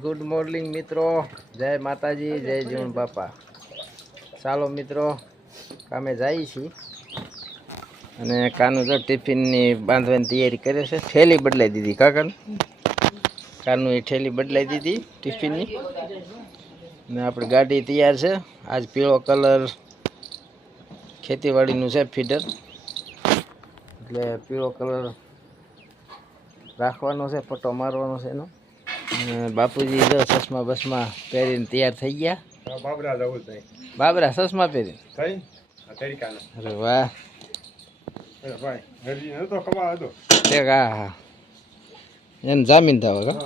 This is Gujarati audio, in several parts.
ગુડ મોર્નિંગ મિત્રો, જય માતાજી, જય જીવણ બાપા. ચાલો મિત્રો, કામે જઈએ છીએ અને કાનું જો ટિફિનની બાંધવાની તૈયારી કરે છે. થેલી બદલાઈ દીધી કાનું એ થેલી બદલાઈ દીધી ટિફિનની ને આપણી ગાડી તૈયાર છે. આજ પીળો કલર ખેતીવાડીનું છે ફીડર, એટલે પીળો કલર રાખવાનો છે, પટ્ટો મારવાનો છે એનો. બાપુજી જો ચશ્મા બસમાં પહેરીને તૈયાર થઈ ગયા. બાબરા જવું છે. બાબરા ચશ્મા પહેરી. અરે વાહ, હા, એને જામીન થવા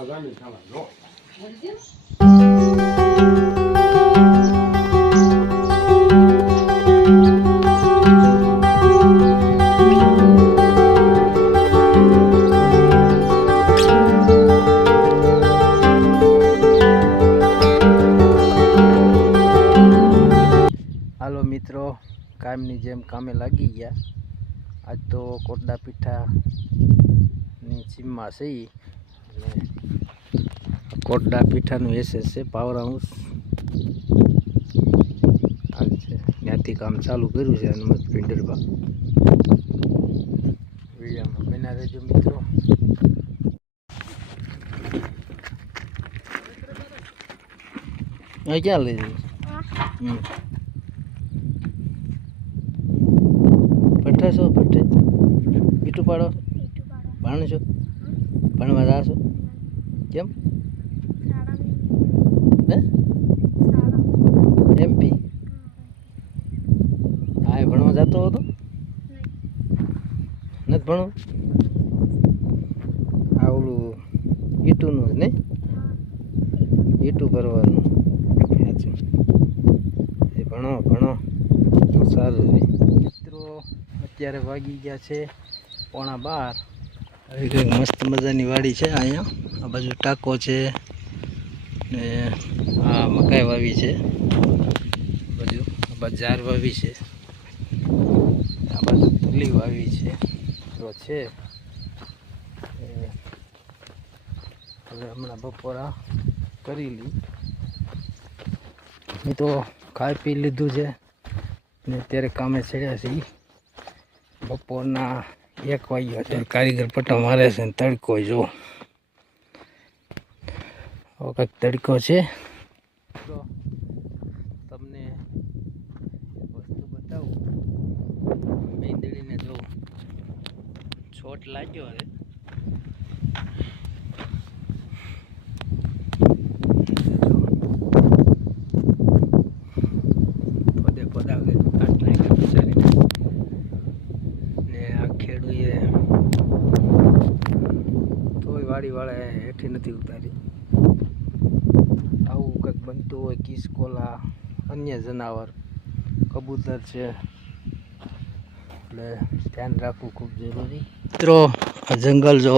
મિત્રો. કામની જેમ કામે લાગી ગયા. આજ તો કોટડા પીઠાની સીમમાં છે અને કોટડા પીઠાનું એસએસ છે પાવર હાઉસ. આજ છે ત્યાંથી કામ ચાલુ કર્યું છે હનુમત ફિલ્ડરમાં. વિડીયોમાં બના રહેજો મિત્રો. ક્યાં લઈ જઈશ? ભઠ્ઠે છો? ભઠ્ઠે મીઠું પાડો? ભણશો? ભણવા જાશો? કેમ? હે MP? હા, ભણવા જતો હતો? નથી ભણવું? આ ઓલું ઈટુનું જ નહીં? ઈટું કરવાનું. એ ભણો સારું છે મિત્રો. અત્યારે વાગી ગયા છે 11:15. આવી કંઈક મસ્ત મજાની વાડી છે અહીંયા. આ બાજુ ટાંકો છે ને આ મકાઈ વાવી છે. આ બાજુ જાર વાવી છે. આ બાજુ તલી વાવી છે. તો છે હવે હમણાં બપોરા કરી લી. તો ખાઈ પી લીધું છે ને અત્યારે કામે ચડ્યા છે. બપોરના 1 વાગ્યા અત્યારે કારીગર પટ્ટા મારે છે ને તડકો જો કંઈક તડકો છે. તમને વસ્તુ બતાવું. મેંદડીને જો છોટ લાગ્યો હવે. વાળા હેઠી નથી ઉતારી. આવું કંઈક બનતું હોય. કિસકોલા, અન્ય જનાવર, કબૂતર છે એટલે ધ્યાન રાખવું ખૂબ જરૂરી. મિત્રો આ જંગલ જો,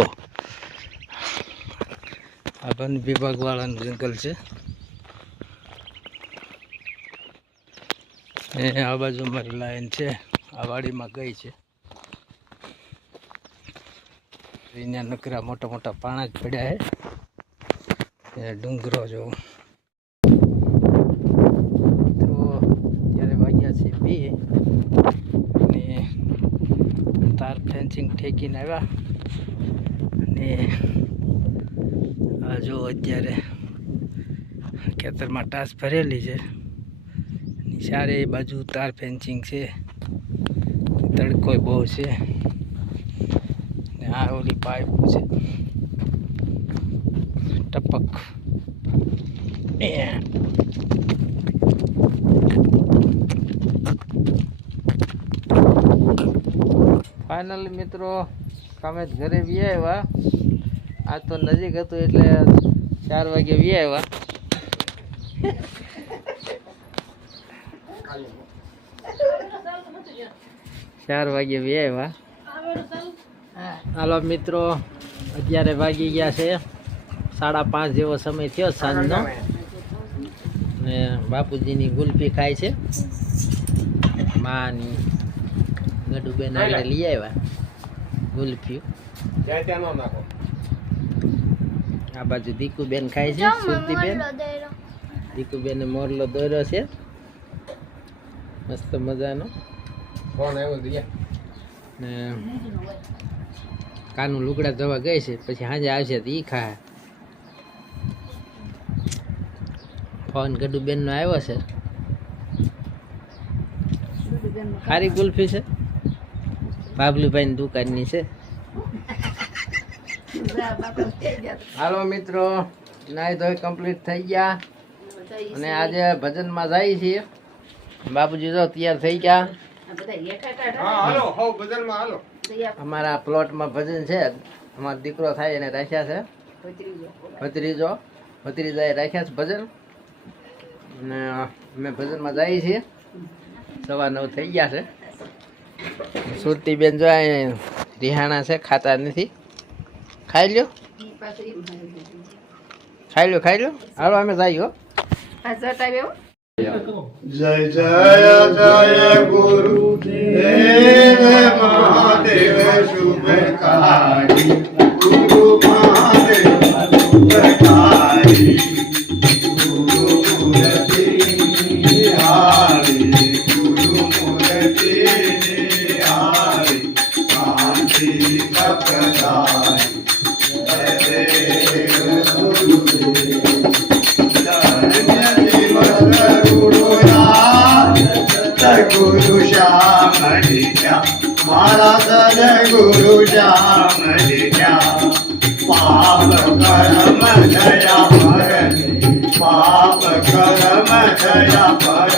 આ વન વિભાગ વાળાનું જંગલ છે. એ આ બાજુ મારી લાઈન છે, આ વાડીમાં ગઈ છે. અહીંયા નકરા મોટા મોટા પાણા જ પડ્યા છે. ડુંગરો જો. તો ત્યારે વાગ્યા છે 2 અને તાર ફેન્સિંગ ઠેકીને આવ્યા અને આ જો અત્યારે ખેતરમાં ટાસ ભરેલી છે. ચારે બાજુ તાર ફેન્સિંગ છે. તડકો બહુ છે. આ ઓલી પાઇપ છે ટપક. ફાઇનલી મિત્રો કામે ઘરે વી આવ્યા. આ તો નજીક હતું એટલે 4 વાગે વી આવ્યા. હાલો મિત્રો, અત્યારે વાગી ગયા છે 5:30 જેવો સમય થયો સાંજનો ને બાપુજીની ગુલ્ફી ખાય છે. માની ગડુબેન આગળ લઈ આવ્યા ગુલ્ફી. આ બાજુ દીકુબેન ખાય છે, સુરતીબેન. દીકુબેન મોરલો દોર્યો છે મસ્ત મજાનો. ને કાનું લુગડા ધોવા ગઈ છે, પછી સાંજે આવશે તો ઈ ખા. ફોન ગડુબેન નો આવ્યો છે. સારી ગુલ્ફી છે, બાબલુભાઈ ની દુકાન ની છે. હાલો મિત્રો, નાઈ ધોઈ કમ્પ્લીટ થઈ ગયા અને આજે ભજનમાં જાય છીએ. બાપુજી જો તૈયાર થઈ ગયા. અમારા પ્લોટમાં ભજન છે. અમારો દીકરો થાય એને રાખ્યા છે, ભત્રીજાએ રાખ્યા છે ભજન. અને અમે ભજનમાં જઈએ છીએ. 9:15 થઈ ગયા છે. સુરતીબેન જો રિહાણા છે, ખાતા નથી. ખાઈ લ્યો. હાલો અમે જઈએ. જય જય જય ગુરુ દેવ મહાદેવ શુભકારી ગુરુ મહાદેવ શુભકારી ગુરુ મૂર્તિ નિહારી ગુરુ મૂર્તિ નિહારી શાંતિ સપદાય જય દેવ ગુરુદેવ गुरु श्याम क्या मारा सदगुरु श्याम क्या पाप कर्म दया पर पाप कर्म दया पर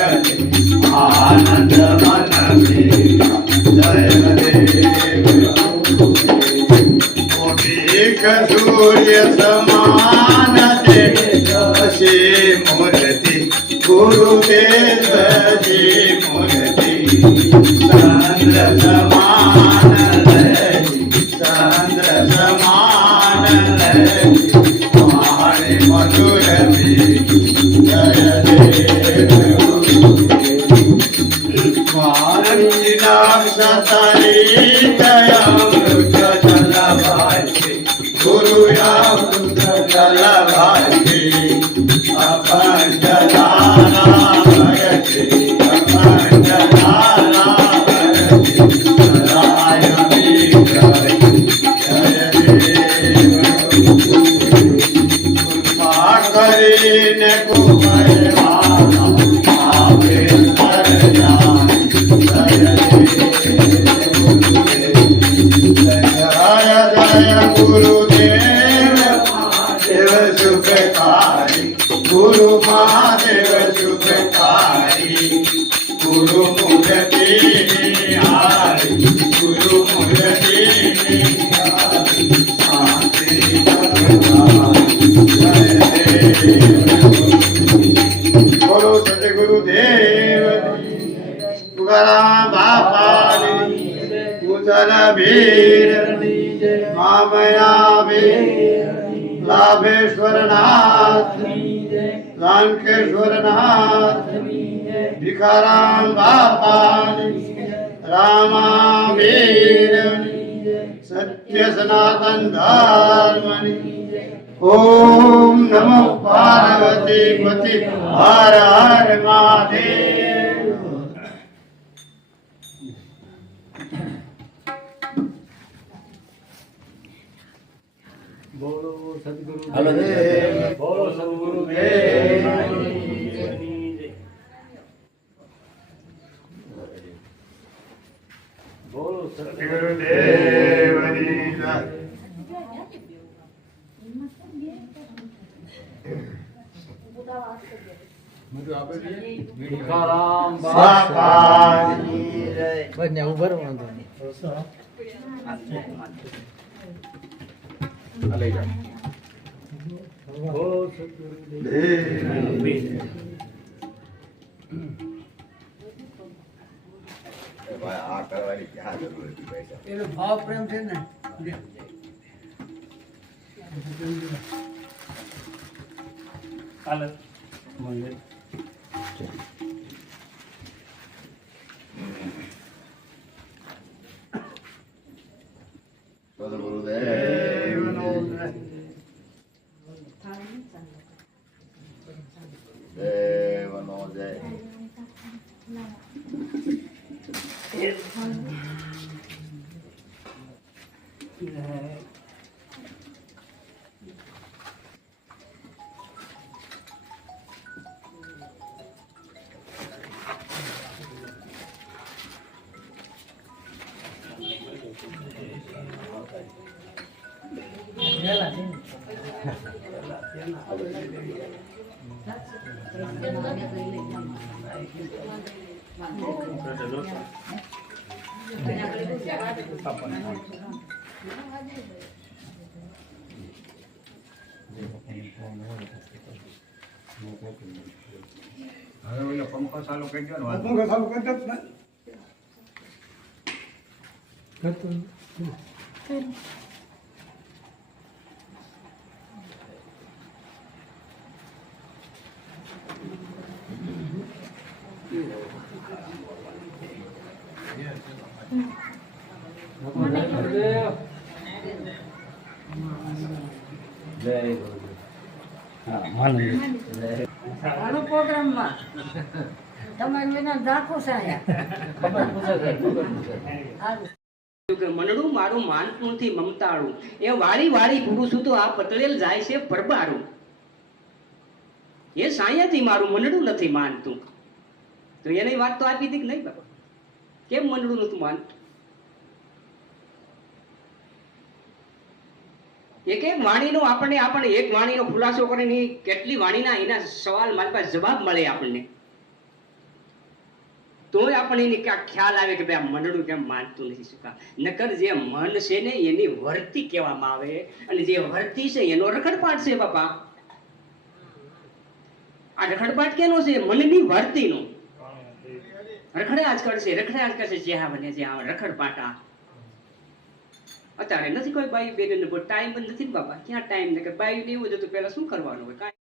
आनंद मन जय देव सूर्य समान तेजसे मूर्ति गुरुदेव जी मूर्ति चंद्र समान हमारे मधुर जय देव सतरी दया जल भाई गुरु जल भाई अपन जलाना भगति अपन जलाना भगति जय देव कुमार आपे हर जान जय जय गुरुदेव देव सुखकारी गुरु महादेव शुभकारी गुरु मूर्ति निहारी गुरु मूर्ति निहारी शांति बोलो सतगुरुदेव तुकाराम बापा कुशल वीर मामया वीर लाभेश्वर नाथ लंकेश्वर नाथ भिखाराम बापा रामावीर सत्य सनातन धर्म ओम नमो पार्वती पति हर हर महादेव बोलो सद्गुरुदेव बोलो सद्गुरुदेव बोलो सद्गुरुदेव भिखाराम बापा ઉભર વાંધો નહીં. ભાવ પ્રેમ છે ને હવે ઓલો પંખો ચાલુ કરી દો ને પંખો ચાલુ કરી દો ને. આનો પ્રોગ્રામમાં તમારે વિના રાખો સાયા મનડું મારું માનતું નથી મમતાળું એ વાળી વાળી પુરુષું તો આ પતળેલ જાય છે પરબારું એ સાયાથી મારું મનડું નથી માનતું તો એની વાત તો આપી હતી કે નહીં બાબા કેમ મનડું નતું માનતું એક એક વાણીનો આપણને એક વાણીનો ખુલાસો કરીને કેટલી વાણીના એના સવાલ મારી પાસે જવાબ મળે આપણને તોય આપણને એની ખ્યાલ આવે કે ભાઈ આ મનડું કેમ માનતું નથી શું કામ નકર જે મન છે ને એની વર્તી કહેવામાં આવે અને જે વર્તી છે એનો રખડપાટ છે બાપા આ રખડપાટ કેનો છે મનની વર્તીનો રખડ્યા જ કરશે જ્યાં બને જ્યાં રખડપાટા અત્યારે નથી કોઈ બાઈ બેન ટાઈમ પણ નથી ને બાપા ક્યાં ટાઈમ ને કે બાઈ એવું જ હતું પેલા શું કરવાનું હોય કાંઈ